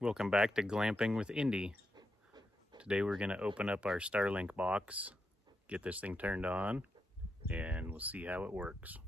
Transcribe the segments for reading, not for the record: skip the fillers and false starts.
Welcome back to Glamping with Indy. Today we're going to open up our Starlink box, get this thing turned on, and we'll see how it works.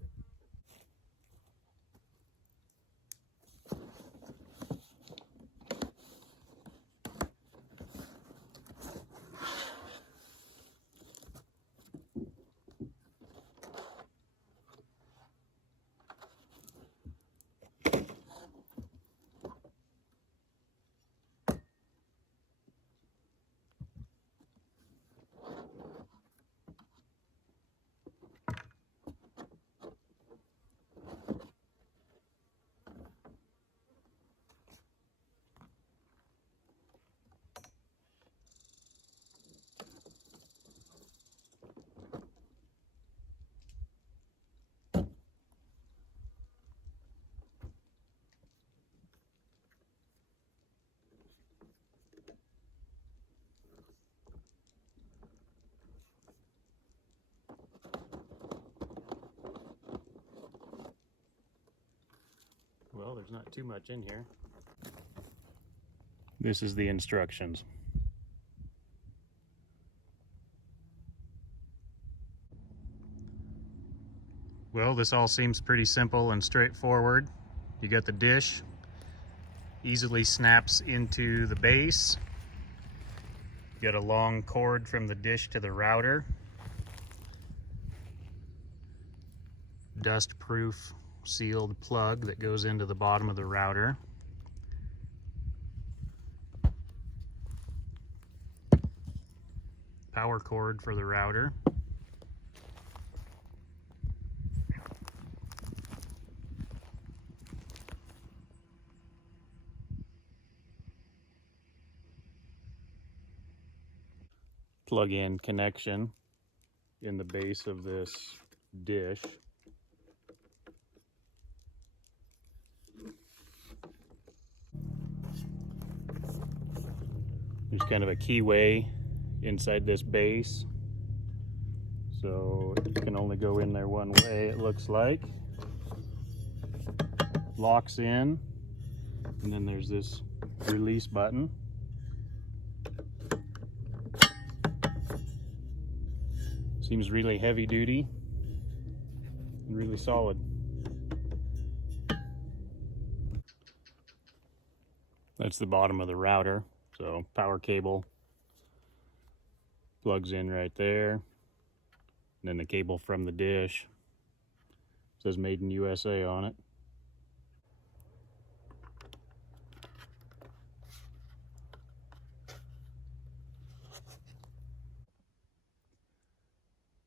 Well, there's not too much in here. This is the instructions. Well, this all seems pretty simple and straightforward. You got the dish, easily snaps into the base. You got a long cord from the dish to the router. Dust-proof sealed plug that goes into the bottom of the router. Power cord for the router. Plug-in connection in the base of this dish. There's kind of a keyway inside this base, so it can only go in there one way, it looks like. Locks in, and then there's this release button. Seems really heavy duty and really solid. That's the bottom of the router. So power cable plugs in right there. And then the cable from the dish. It says Made in USA on it.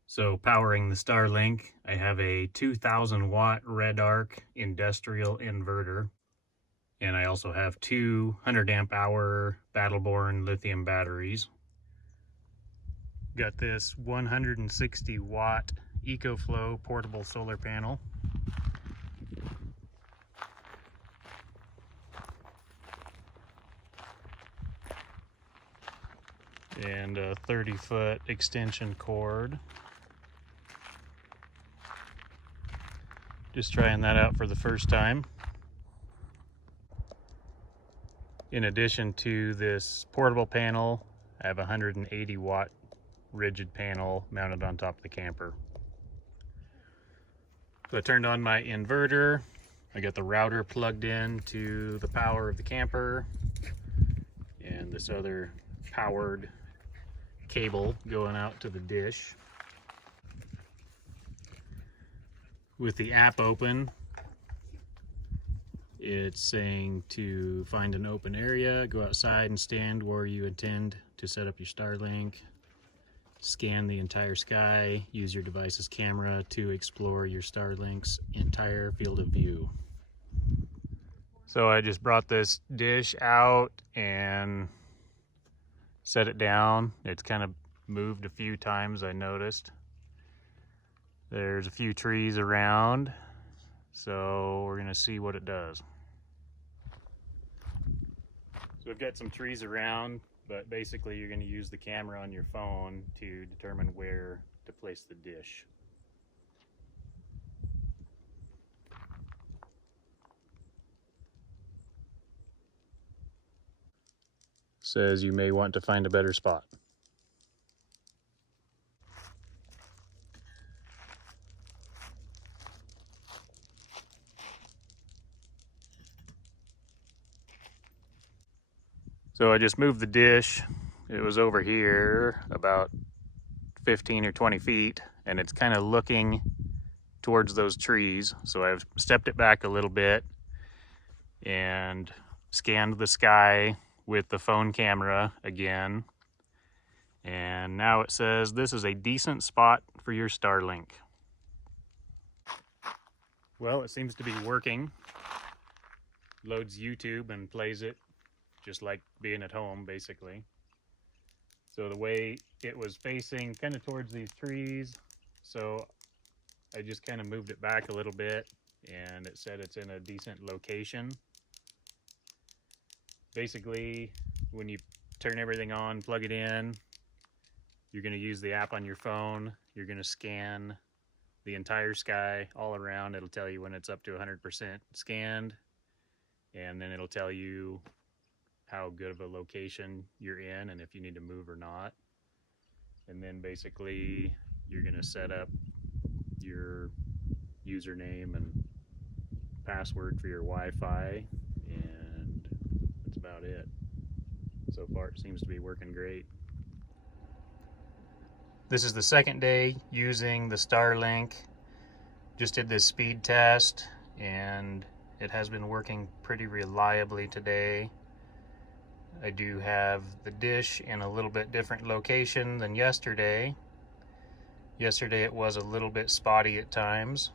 So powering the Starlink, I have a 2000 watt red arc industrial inverter. And I also have two 100 amp hour Battleborn lithium batteries. Got this 160 watt EcoFlow portable solar panel. And a 30-foot extension cord. Just trying that out for the first time. In addition to this portable panel, I have a 180 watt rigid panel mounted on top of the camper. So I turned on my inverter. I got the router plugged in to the power of the camper and this other powered cable going out to the dish. With the app open, it's saying to find an open area, go outside and stand where you intend to set up your Starlink, scan the entire sky, use your device's camera to explore your Starlink's entire field of view. So I just brought this dish out and set it down. It's kind of moved a few times, I noticed. There's a few trees around, so we're gonna see what it does. So we've got some trees around, but basically you're going to use the camera on your phone to determine where to place the dish. says you may want to find a better spot. So I just moved the dish. It was over here about 15 or 20 feet, and it's kind of looking towards those trees. So I've stepped it back a little bit and scanned the sky with the phone camera again. And now it says this is a decent spot for your Starlink. Well, it seems to be working. Loads YouTube and plays it just like being at home, basically. So the way it was facing kind of towards these trees, so I just kind of moved it back a little bit, and it said it's in a decent location. Basically, when you turn everything on, plug it in, you're going to use the app on your phone. You're going to scan the entire sky all around. It'll tell you when it's up to 100% scanned, and then it'll tell you how good of a location you're in and if you need to move or not. And then basically you're going to set up your username and password for your Wi-Fi, and that's about it. So far it seems to be working great. This is the second day using the Starlink. Just did this speed test and it has been working pretty reliably today. I do have the dish in a little bit different location than yesterday. Yesterday it was a little bit spotty at times.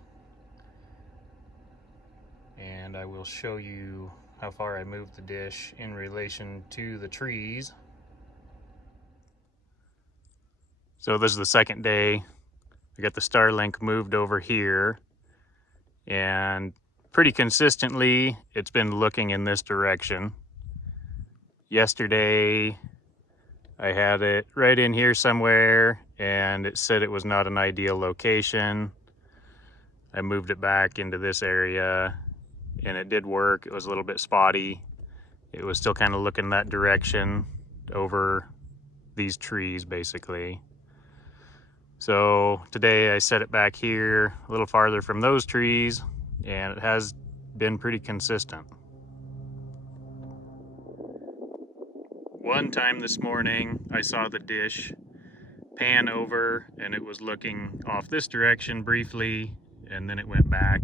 And I will show you how far I moved the dish in relation to the trees. So this is the second day. I got the Starlink moved over here, and pretty consistently it's been looking in this direction. Yesterday I had it right in here somewhere and it said it was not an ideal location. I moved it back into this area and it did work. It was a little bit spotty. It was still kind of looking that direction over these trees basically. So today I set it back here a little farther from those trees, and it has been pretty consistent. One time this morning I saw the dish pan over and it was looking off this direction briefly and then it went back.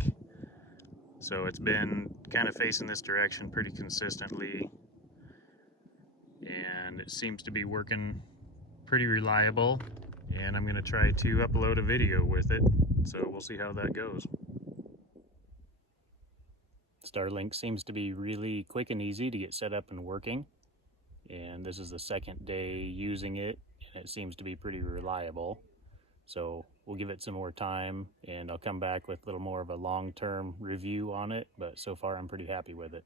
So it's been kind of facing this direction pretty consistently, and it seems to be working pretty reliable, and I'm going to try to upload a video with it, so we'll see how that goes. Starlink seems to be really quick and easy to get set up and working, and this is the second day using it and it seems to be pretty reliable. So we'll give it some more time and I'll come back with a little more of a long-term review on it, but so far I'm pretty happy with it.